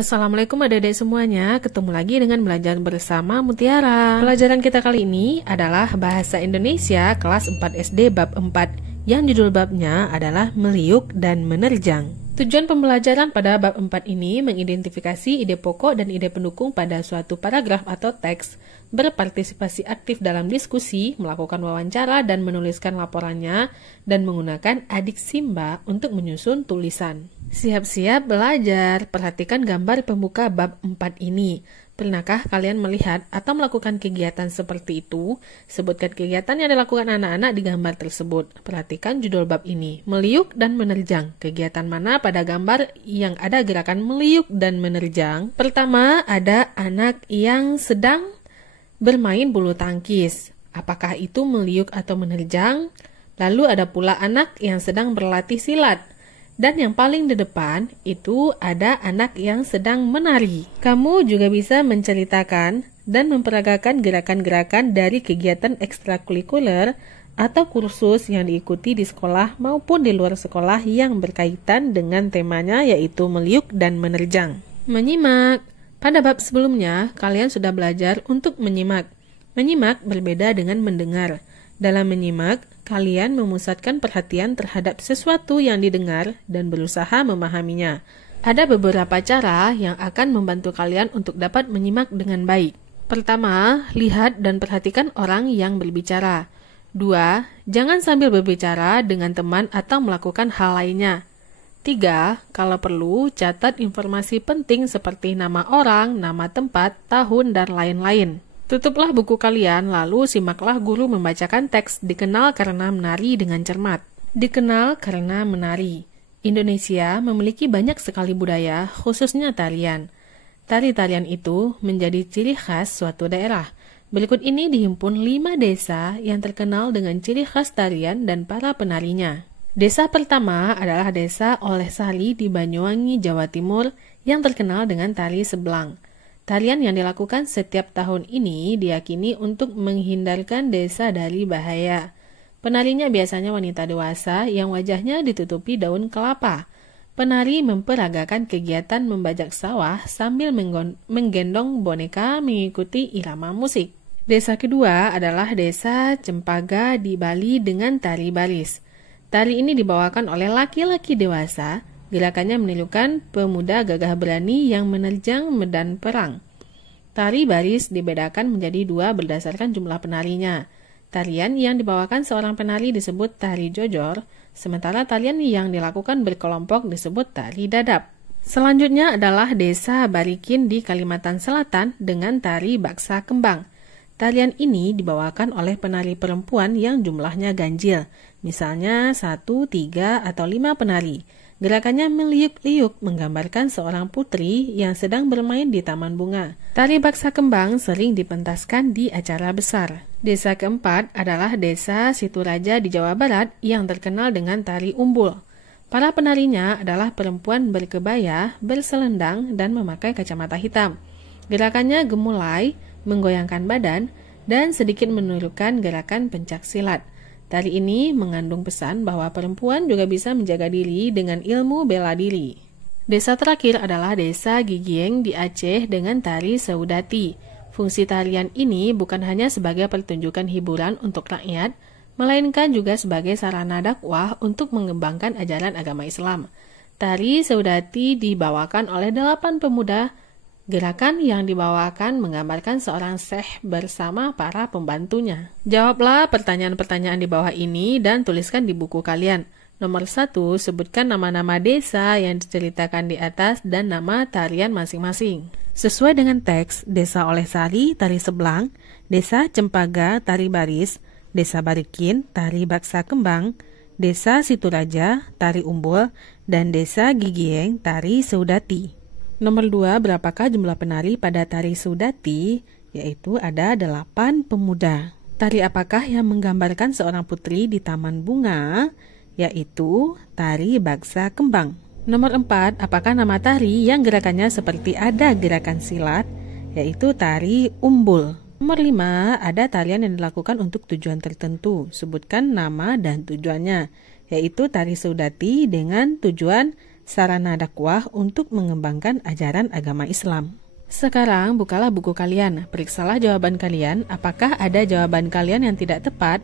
Assalamualaikum adik-adik semuanya, ketemu lagi dengan belajar bersama Mutiara. Pelajaran kita kali ini adalah Bahasa Indonesia kelas 4 SD bab 4 yang judul babnya adalah Meliuk dan Menerjang. Tujuan pembelajaran pada bab 4 ini mengidentifikasi ide pokok dan ide pendukung pada suatu paragraf atau teks, berpartisipasi aktif dalam diskusi, melakukan wawancara dan menuliskan laporannya, dan menggunakan adik Simba untuk menyusun tulisan. Siap-siap belajar, perhatikan gambar pembuka bab 4 ini. Pernahkah kalian melihat atau melakukan kegiatan seperti itu? Sebutkan kegiatan yang dilakukan anak-anak di gambar tersebut. Perhatikan judul bab ini, Meliuk dan Menerjang. Kegiatan mana pada gambar yang ada gerakan meliuk dan menerjang? Pertama, ada anak yang sedang bermain bulu tangkis. Apakah itu meliuk atau menerjang? Lalu ada pula anak yang sedang berlatih silat. Dan yang paling di depan itu ada anak yang sedang menari. Kamu juga bisa menceritakan dan memperagakan gerakan-gerakan dari kegiatan ekstrakurikuler atau kursus yang diikuti di sekolah maupun di luar sekolah yang berkaitan dengan temanya yaitu meliuk dan menerjang. Menyimak. Pada bab sebelumnya, kalian sudah belajar untuk menyimak. Menyimak berbeda dengan mendengar. Dalam menyimak, kalian memusatkan perhatian terhadap sesuatu yang didengar dan berusaha memahaminya. Ada beberapa cara yang akan membantu kalian untuk dapat menyimak dengan baik. Pertama, lihat dan perhatikan orang yang berbicara. 2. Jangan sambil berbicara dengan teman atau melakukan hal lainnya. 3. Kalau perlu, catat informasi penting seperti nama orang, nama tempat, tahun, dan lain-lain. Tutuplah buku kalian, lalu simaklah guru membacakan teks Dikenal Karena Menari dengan cermat. Dikenal karena menari. Indonesia memiliki banyak sekali budaya, khususnya tarian. Tari-tarian itu menjadi ciri khas suatu daerah. Berikut ini dihimpun 5 desa yang terkenal dengan ciri khas tarian dan para penarinya. Desa pertama adalah Desa Olehsari di Banyuwangi, Jawa Timur yang terkenal dengan tari Seblang. Tarian yang dilakukan setiap tahun ini diyakini untuk menghindarkan desa dari bahaya. Penarinya biasanya wanita dewasa yang wajahnya ditutupi daun kelapa. Penari memperagakan kegiatan membajak sawah sambil menggendong boneka mengikuti irama musik. Desa kedua adalah Desa Cempaka di Bali dengan tari baris. Tari ini dibawakan oleh laki-laki dewasa. Gerakannya menirukan pemuda gagah berani yang menerjang medan perang. Tari baris dibedakan menjadi 2 berdasarkan jumlah penarinya. Tarian yang dibawakan seorang penari disebut tari jojor, sementara tarian yang dilakukan berkelompok disebut tari dadap. Selanjutnya adalah Desa Barikin di Kalimantan Selatan dengan tari baksa kembang. Tarian ini dibawakan oleh penari perempuan yang jumlahnya ganjil, misalnya 1, 3, atau 5 penari. Gerakannya meliuk-liuk menggambarkan seorang putri yang sedang bermain di taman bunga. Tari baksa kembang sering dipentaskan di acara besar. Desa keempat adalah Desa Situraja di Jawa Barat yang terkenal dengan tari umbul. Para penarinya adalah perempuan berkebaya, berselendang, dan memakai kacamata hitam. Gerakannya gemulai, menggoyangkan badan, dan sedikit menirukan gerakan pencak silat. Tari ini mengandung pesan bahwa perempuan juga bisa menjaga diri dengan ilmu bela diri. Desa terakhir adalah Desa Gigieng di Aceh dengan tari Saudati. Fungsi tarian ini bukan hanya sebagai pertunjukan hiburan untuk rakyat, melainkan juga sebagai sarana dakwah untuk mengembangkan ajaran agama Islam. Tari Saudati dibawakan oleh 8 pemuda. Gerakan yang dibawakan menggambarkan seorang syekh bersama para pembantunya. Jawablah pertanyaan-pertanyaan di bawah ini dan tuliskan di buku kalian. Nomor 1, sebutkan nama-nama desa yang diceritakan di atas dan nama tarian masing-masing. Sesuai dengan teks, Desa Olehsari, tari Seblang, Desa Cempaka, tari baris, Desa Barikin, tari baksa kembang, Desa Situraja, tari umbul, dan Desa Gigieng, tari Saudati. Nomor 2, berapakah jumlah penari pada tari Saudati? Yaitu ada 8 pemuda. Tari apakah yang menggambarkan seorang putri di taman bunga? Yaitu tari baksa kembang. Nomor 4, apakah nama tari yang gerakannya seperti ada gerakan silat? Yaitu tari umbul. Nomor 5, ada tarian yang dilakukan untuk tujuan tertentu. Sebutkan nama dan tujuannya. Yaitu tari Saudati dengan tujuan sarana dakwah untuk mengembangkan ajaran agama Islam. Sekarang bukalah buku kalian, periksalah jawaban kalian, apakah ada jawaban kalian yang tidak tepat.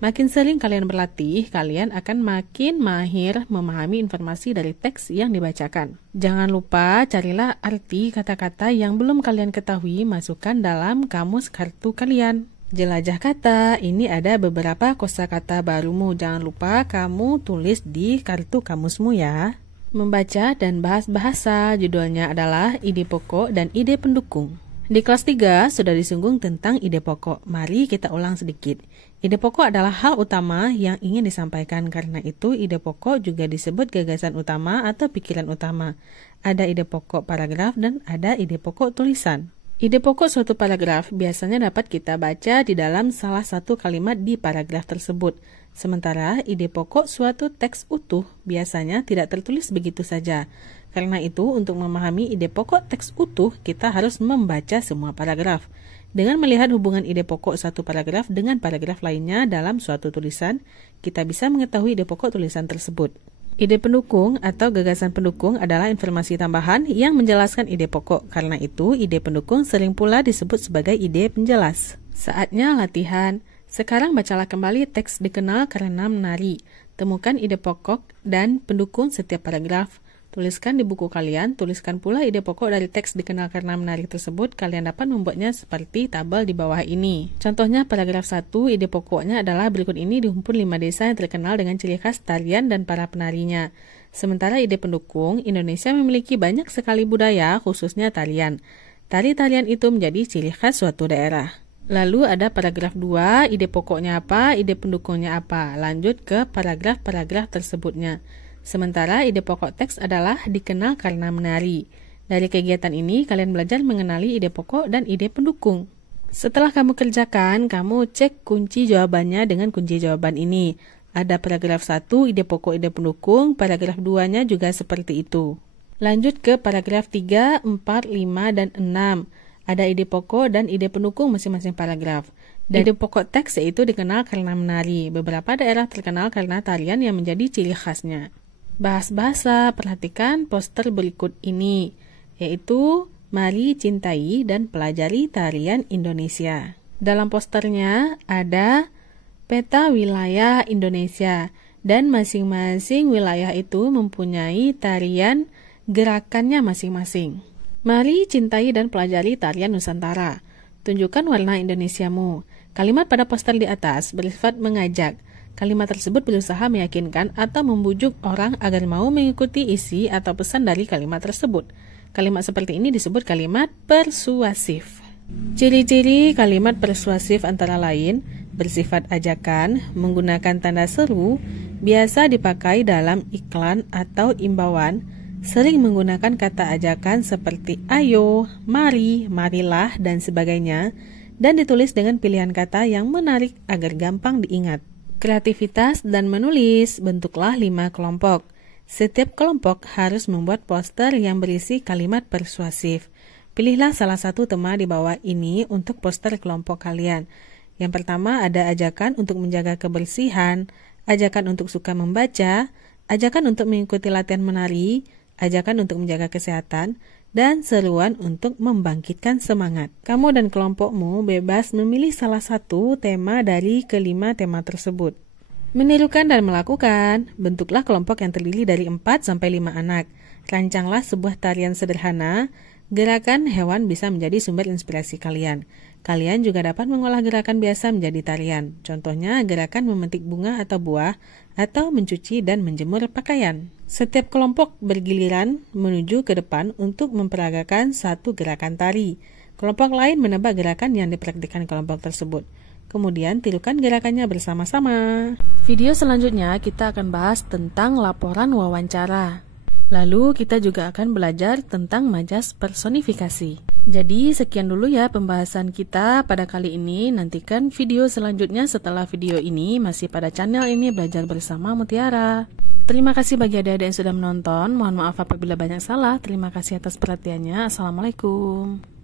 Makin sering kalian berlatih, kalian akan makin mahir memahami informasi dari teks yang dibacakan. Jangan lupa carilah arti kata-kata yang belum kalian ketahui, masukkan dalam kamus kartu kalian. Jelajah kata, ini ada beberapa kosakata barumu, jangan lupa kamu tulis di kartu kamusmu ya. Membaca dan bahas bahasa, judulnya adalah ide pokok dan ide pendukung. Di kelas 3 sudah disinggung tentang ide pokok. Mari kita ulang sedikit. Ide pokok adalah hal utama yang ingin disampaikan, karena itu ide pokok juga disebut gagasan utama atau pikiran utama. Ada ide pokok paragraf dan ada ide pokok tulisan. Ide pokok suatu paragraf biasanya dapat kita baca di dalam salah satu kalimat di paragraf tersebut. Sementara ide pokok suatu teks utuh biasanya tidak tertulis begitu saja. Karena itu, untuk memahami ide pokok teks utuh, kita harus membaca semua paragraf. Dengan melihat hubungan ide pokok satu paragraf dengan paragraf lainnya dalam suatu tulisan, kita bisa mengetahui ide pokok tulisan tersebut. Ide pendukung atau gagasan pendukung adalah informasi tambahan yang menjelaskan ide pokok. Karena itu, ide pendukung sering pula disebut sebagai ide penjelas. Saatnya latihan. Sekarang bacalah kembali teks Dikenal Karena Menari. Temukan ide pokok dan pendukung setiap paragraf. Tuliskan di buku kalian, tuliskan pula ide pokok dari teks Dikenal Karena Menari tersebut. Kalian dapat membuatnya seperti tabel di bawah ini. Contohnya paragraf 1, ide pokoknya adalah berikut ini dihimpun 5 desa yang terkenal dengan ciri khas tarian dan para penarinya. Sementara ide pendukung, Indonesia memiliki banyak sekali budaya, khususnya tarian. Tari-tarian itu menjadi ciri khas suatu daerah. Lalu ada paragraf 2, ide pokoknya apa, ide pendukungnya apa. Lanjut ke paragraf-paragraf tersebutnya. Sementara ide pokok teks adalah dikenal karena menari. Dari kegiatan ini, kalian belajar mengenali ide pokok dan ide pendukung. Setelah kamu kerjakan, kamu cek kunci jawabannya dengan kunci jawaban ini. Ada paragraf 1, ide pokok, ide pendukung, paragraf 2-nya juga seperti itu. Lanjut ke paragraf 3, 4, 5, dan 6. Ada ide pokok dan ide pendukung masing-masing paragraf. Dan ide pokok teks yaitu dikenal karena menari. Beberapa daerah terkenal karena tarian yang menjadi ciri khasnya. Bahas bahasa, perhatikan poster berikut ini, yaitu Mari Cintai dan Pelajari Tarian Indonesia. Dalam posternya ada peta wilayah Indonesia, dan masing-masing wilayah itu mempunyai tarian gerakannya masing-masing. Mari cintai dan pelajari tarian Nusantara. Tunjukkan warna Indonesiamu. Kalimat pada poster di atas bersifat mengajak. Kalimat tersebut berusaha meyakinkan atau membujuk orang agar mau mengikuti isi atau pesan dari kalimat tersebut. Kalimat seperti ini disebut kalimat persuasif. Ciri-ciri kalimat persuasif antara lain bersifat ajakan, menggunakan tanda seru, biasa dipakai dalam iklan atau imbauan, sering menggunakan kata ajakan seperti ayo, mari, marilah, dan sebagainya, dan ditulis dengan pilihan kata yang menarik agar gampang diingat. Kreativitas dan menulis, bentuklah 5 kelompok. Setiap kelompok harus membuat poster yang berisi kalimat persuasif. Pilihlah salah satu tema di bawah ini untuk poster kelompok kalian. Yang pertama ada ajakan untuk menjaga kebersihan, ajakan untuk suka membaca, ajakan untuk mengikuti latihan menari, ajakan untuk menjaga kesehatan, dan seruan untuk membangkitkan semangat. Kamu dan kelompokmu bebas memilih salah satu tema dari kelima tema tersebut. Menirukan dan melakukan, bentuklah kelompok yang terdiri dari 4-5 anak. Rancanglah sebuah tarian sederhana. Gerakan hewan bisa menjadi sumber inspirasi kalian. Kalian juga dapat mengolah gerakan biasa menjadi tarian. Contohnya gerakan memetik bunga atau buah, atau mencuci dan menjemur pakaian. Setiap kelompok bergiliran menuju ke depan untuk memperagakan satu gerakan tari. Kelompok lain menebak gerakan yang dipraktikkan kelompok tersebut. Kemudian tirukan gerakannya bersama-sama. Video selanjutnya kita akan bahas tentang laporan wawancara. Lalu kita juga akan belajar tentang majas personifikasi. Jadi sekian dulu ya pembahasan kita pada kali ini. Nantikan video selanjutnya setelah video ini masih pada channel ini Belajar Bersama Mutiara. Terima kasih bagi adik-adik yang sudah menonton. Mohon maaf apabila banyak salah. Terima kasih atas perhatiannya. Assalamualaikum.